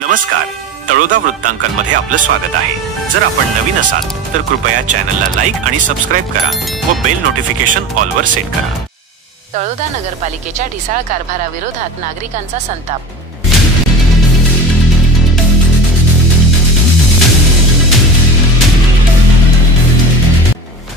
नमस्कार, तळोदा वृत्तांकनमध्ये आपलं स्वागत आहे। जर आपण नवीन असाल तर कृपया चॅनलला लाईक आणि सबस्क्राइब करा व बेल नोटिफिकेशन ऑल वर सेट करा। तळोदा नगरपालिकेच्या ढिसाळ कारभाराविरोधात नागरिकांचा संताप।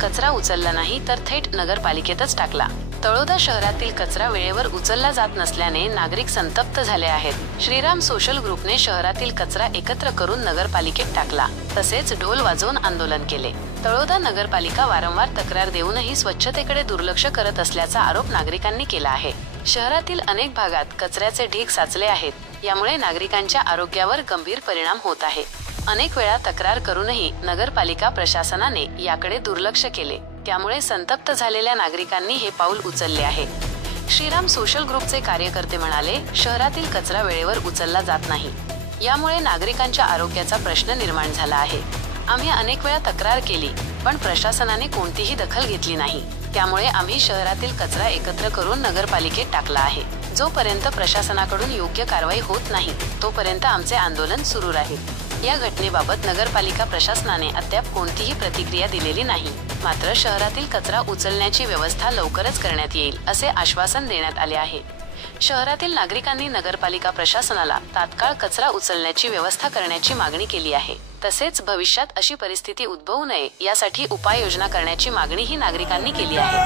कचरा उचलला नाही तर थेट नगरपालिकेतच टाकला। तळोदा शहरातील कचरा वेळेवर उचलला जात नसल्याने नागरिक संतप्त झाले आहेत। श्रीराम सोशल ग्रुपने शहरातील कचरा एकत्र करून नगरपालिकेत टाकला, तसेच ढोल वाजवून आंदोलन केले। तळोदा नगरपालिका वारंवार तक्रार देऊनही स्वच्छतेकडे दुर्लक्ष करत असल्याचा आरोप नागरिकांनी केला आहे। शहरातील अनेक भागात कचऱ्याचे ढीग साचले आहेत, यामुळे नागरिकांच्या आरोग्यावर गंभीर परिणाम होत आहे। अनेक वेळा तक्रार करूनही नगरपालिका प्रशासनाने याकडे दुर्लक्ष केले, त्यामुळे संतप्त झालेल्या नागरिकांनी हे पाऊल उचलले आहे। श्रीराम सोशल ग्रुपचे कार्यकर्ते म्हणाले, शहरातील कचरा वेळेवर उचलला जात नाही, यामुळे नागरिकांच्या आरोग्याचा प्रश्न निर्माण झाला आहे। आम्ही अनेक वेळा तक्रार केली, पण प्रशासनाने कोणतीही दखल घेतली नाही, त्यामुळे आम्ही शहरातील कचरा एकत्र करून नगरपालिकेत टाकला आहे। जोपर्यंत प्रशासनाकडून योग्य कारवाई होत नाही, तोपर्यंत आमचे आंदोलन सुरू राहील। या घटनेबाबत नगरपालिका प्रशासनाने अद्याप कोणतीही प्रतिक्रिया दिलेली नाही, मात्र शहरातील कचरा उचलण्याची व्यवस्था लवकरच करण्यात येईल असे आश्वासन देण्यात आले आहे। शहरातील नागरिकांनी नगरपालिका प्रशासनाला तात्काळ कचरा उचलण्याची व्यवस्था करण्याची मागणी केली आहे। तसेच भविष्यात अशी परिस्थिती उद्भवू नये यासाठी उपाययोजना करण्याची मागणीही नागरिकांनी केली आहे।